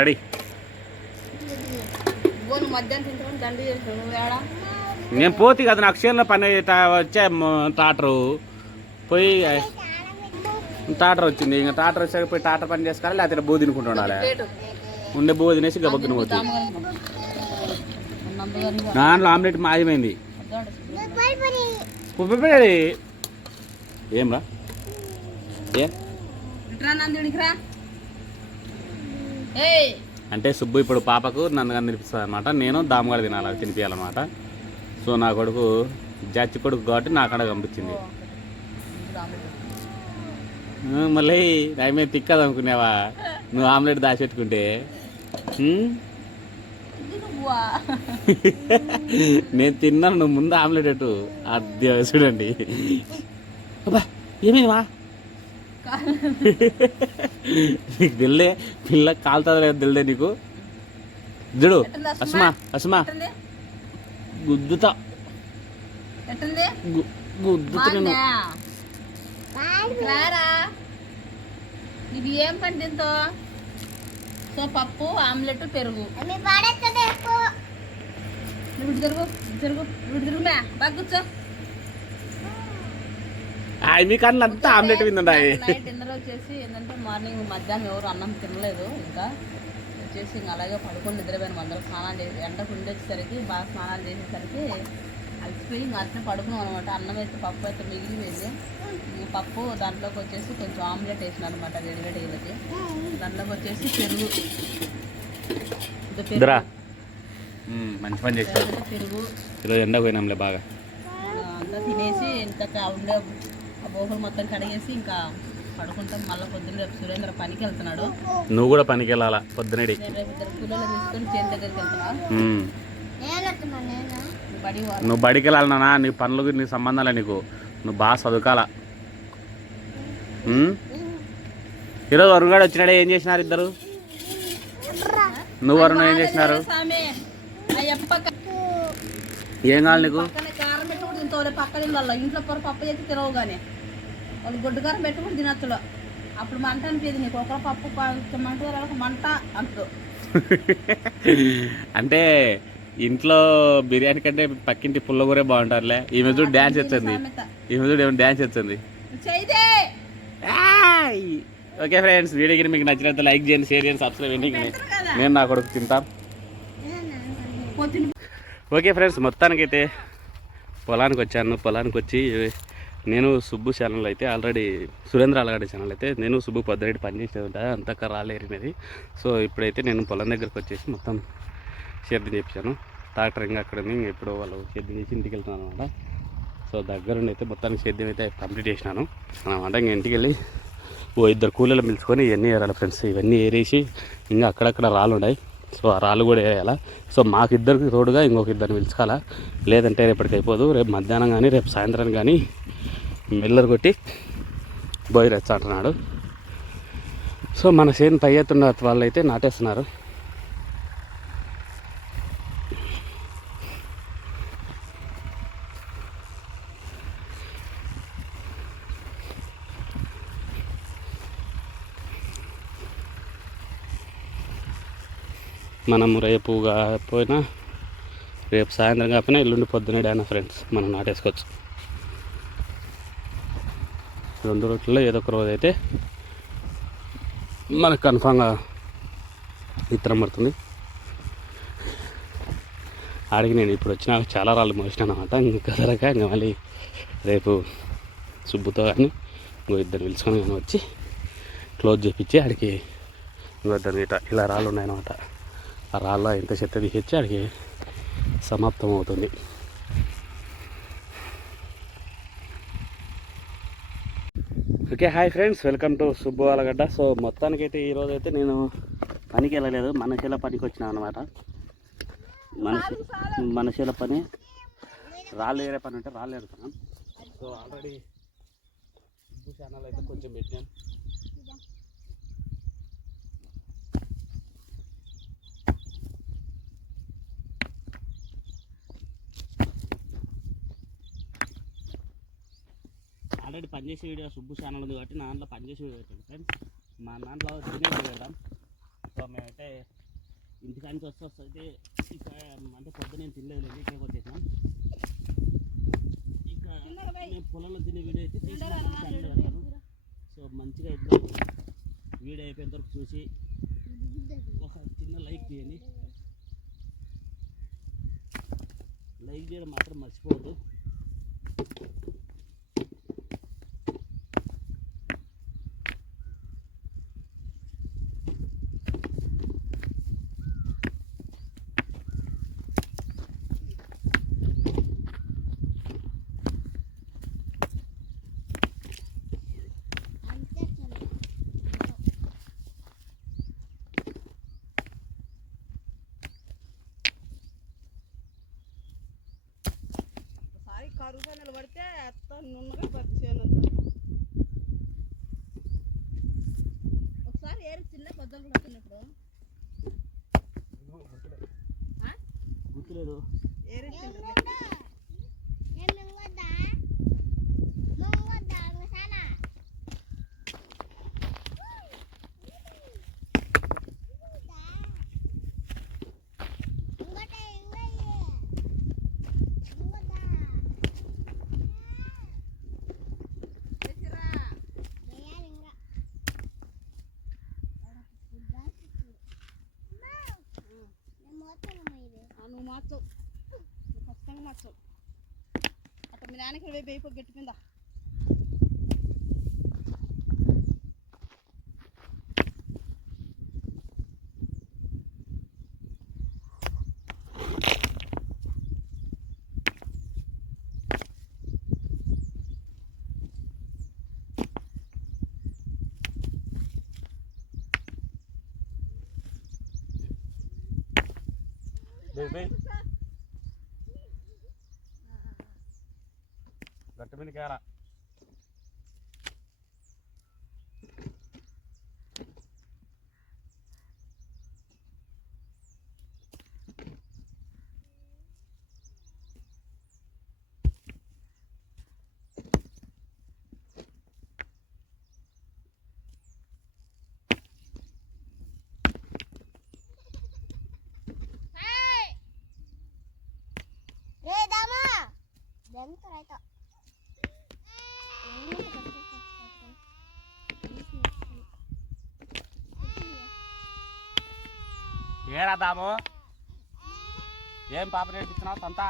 Ready. నేను పోతే కదా నాకు చేనులో పని వచ్చే టాటరు పోయి టాటర్ వచ్చింది. ఇంకా టాటర్ వచ్చాక పోయి టాటర్ పని చేసుకోవాలి, లేకపోతే బో తినుకుంటూ ఉండాలి. ఉండే బో తినేసి గబగ్గిన పోతుంది. దాంట్లో ఆమ్లెట్ మాయమైంది. ఏం రా అంటే సుబ్బు ఇప్పుడు పాపకు నన్ను తినిపిస్తుంది అనమాట. నేను దామగాడు తినాలి, తినిపించాలన్నమాట. సో నా కొడుకు జచ్చి కొడుకు కాబట్టి నా కాడ పంపించింది. మళ్ళీ దాని మీద తిక్కదు అనుకునేవా నువ్వు ఆమ్లెట్ దాచిపెట్టుకుంటే? నేను తిన్నాను, నువ్వు ముందు ఆమ్లెట్ ఎట్టు. అదే చూడండి. అబ్బా ఏమైందివా నీకు దిల్దే పిల్ల కాలుతుంది లేదు దిల్దే నీకు. చూడు అస్మా అస్మా గుద్దుతా గుద్దుతా నేను. ఇది ఏం పని తింతో? సో పప్పు, ఆమ్లెట్, పెరుగు. జరుగు జరుగు జరుగుమే బాగా కూర్చో. మీ కన్నా అంతా ఆమ్లెట్ విందండి. నైట్ డిన్నర్ వచ్చేసి ఏంటంటే మార్నింగ్ మధ్యాహ్నం ఎవరు అన్నం తినలేదు. ఇంకా వచ్చేసి ఇంకా అలాగే పడుకొని నిద్రపోయిన అందరూ స్నానాలు చేసి ఎండకు ఉండేసరికి బాగా స్నానాలు చేసేసరికి అలసిపోయి ఇంకా అట్లా పడుకున్నాం అనమాట. అన్నం అయితే పప్పు అయితే మిగిలిపోయింది. పప్పు దాంట్లోకి వచ్చేసి కొంచెం ఆమ్లెట్ వేసిన అనమాట వేడివేడి వేలకి. దాంట్లోకి వచ్చేసి పెరుగు మంచి పని చేస్తారు. పెరుగు ఈరోజు ఎండ పోయినాంలే బాగా. అంతా తినేసి ఇంకా ఉండే ఆ బోహులు మొత్తం కడిగేసి ఇంకా పడుకుంటాం. మళ్ళీ పొద్దున్న రేపు సురేంద్ర పనికి వెళ్తున్నాడు. నువ్వు కూడా పనికి వెళ్ళాలా పొద్దున? రేపు ఇద్దరు కూలీలు తీసుకొని చేను దగ్గరికి వెళ్తున్నా. నువ్వు బడికి వెళ్ళాలన్నా నీ పనులకు నీ సంబంధాలే నీకు. నువ్వు బాగా చదువుకోవాలా. ఈరోజు వరుణ్ వచ్చినాడే, ఏం చేసినారు ఇద్దరు? నువ్వు వరుణ్ ఏం చేసినారు? ఏం కావాలి నీకు? కారం పెట్టి కూడా తింటావు పక్కన ఇళ్ళల్లో. ఇంట్లో పొర పప్పు చేసి తినవు కానీ వాళ్ళు గొడ్డు కారం పెట్టి కూడా తినచ్చులో. అప్పుడు మంట అనిపించింది నీకు. ఒకరు పప్పు మంట మంట అంటూ. అంటే ఇంట్లో బిర్యానీ కంటే పక్కింటి పుల్లగూరే బాగుంటారులే. ఈమె చూడు డ్యాన్స్ వచ్చింది. ఈమె చూడు ఏమైనా డ్యాన్స్ వచ్చింది. ఓకే ఫ్రెండ్స్, వీడియోకి మీకు నచ్చినంత లైక్ చేయండి, షేర్ చేయండి, సబ్స్క్రైబ్ చేయండి. నేను నా కొడుకు తింటాను. ఓకే ఫ్రెండ్స్, మొత్తానికైతే పొలానికి వచ్చాను. పొలానికి వచ్చి నేను సుబ్బు ఛానల్ అయితే ఆల్రెడీ సురేంద్ర అలగడ్డ ఛానల్ అయితే నేను సుబ్బు పొద్దురెడ్డి పని చేసేది ఉంటుంది అంతక్క రాలేరినది. సో ఇప్పుడైతే నేను పొలం దగ్గరకు వచ్చేసి మొత్తం సేద్యం చేయించాను. ట్రాక్టర్ ఇంకా అక్కడ ఉంది. ఇప్పుడు వాళ్ళు సేద్యం చేసి ఇంటికి వెళ్తున్నాను అనమాట. సో దగ్గరుండి అయితే మొత్తానికి సేద్యం అయితే కంప్లీట్ చేసినాను అనమాట. ఇంక ఇంటికి వెళ్ళి ఇద్దరు కూలీలు పిలుచుకొని ఇవన్నీ ఏరాలి ఫ్రెండ్స్. ఇవన్నీ ఏరేసి ఇంకా అక్కడక్కడ రాళ్ళు ఉన్నాయి. సో ఆ రాళ్ళు కూడా వేయాలా. సో మాకు ఇద్దరికి తోడుగా ఇంకొక ఇద్దరిని పిలుచుకోవాలా, లేదంటే రేపటికి అయిపోదు. రేపు మధ్యాహ్నం కానీ రేపు సాయంత్రం కానీ మిల్లర్ కొట్టి బోయి రెచ్చ అంటున్నాడు. సో మన చేను పై ఎత్తున్న వాళ్ళు అయితే నాటేస్తున్నారు. మనము రేపు కాకపోయినా రేపు సాయంత్రం కాకపోయినా ఎల్లుండి పొద్దునే డానా ఫ్రెండ్స్ మనం నాటేసుకోవచ్చు. 2 రోజుల్లో ఏదో ఒక రోజు అయితే మనకు కన్ఫామ్గా విత్తనం పడుతుంది. ఆడికి నేను ఇప్పుడు వచ్చినా చాలా రాళ్ళు మోసినాను అనమాట. ఇంకా సరగా ఇంకా మళ్ళీ రేపు సుబ్బుతో కానీ ఇంకో ఇద్దరు పిలుచుకొని కానీ వచ్చి క్లోజ్ చేయించి ఆడికి ఇద్దరు ఇలా రాళ్ళు ఉన్నాయన్నమాట. ఆ రాళ్ళ ఎంత చెత్త తీసేచ్చి ఆడికి సమాప్తం అవుతుంది. Okay hi friends, welcome to Subbu Allagadda. So మొత్తానికైతే ఈరోజు అయితే నేను పనికి వెళ్ళలేదు, మనశీల పనికి వచ్చినాను అనమాట. మనశీల పని రాళ్ళు ఏరే పని అంటే రాళ్ళు ఏరుతున్నాను. సో ఆల్రెడీ సుబ్బు ఛానల్ అయితే కొంచెం పెట్టాను. ఆల్రెడీ పనిచేసే వీడియో సుబ్బు ఛానల్ ఉంది కాబట్టి నా దాంట్లో పనిచేసే వీడియో పెట్టండి ఫ్రెండ్స్. మా దాంట్లో తినే వీడియో పెడదాం. సో మేమైతే ఇంటికానికి వస్తే ఇక అంటే పొద్దున నేను తినలేదు ఇక్కడికి వచ్చేసాం. ఇక నేను పొలంలో తినే వీడియో అయితే తీసుకున్నాను. సో మంచిగా ఇద్దరు వీడియో అయిపోయిన వరకు చూసి ఒక చిన్న లైక్ చేయండి. లైక్ చేయడం మాత్రం మర్చిపోవద్దు. ఒకసారి కరువుగా నిలబడితే అత్త నున్నగా పత్తి చేయనంత. ఒకసారి ఏరి చిన్న పొద్దులు కూడా తిన్నప్పుడు గుర్తులేదు. ఏరి నువ్వు మార్చవు, నువ్వు ఖచ్చితంగా మార్చవు. అట్లా మీ నాన్నకి వైపు అయిపో గట్టి కింద. గట్టు మీద కేరా. ఏరా దాము, ఏం పాప నేర్పిస్తున్నావు సంతా?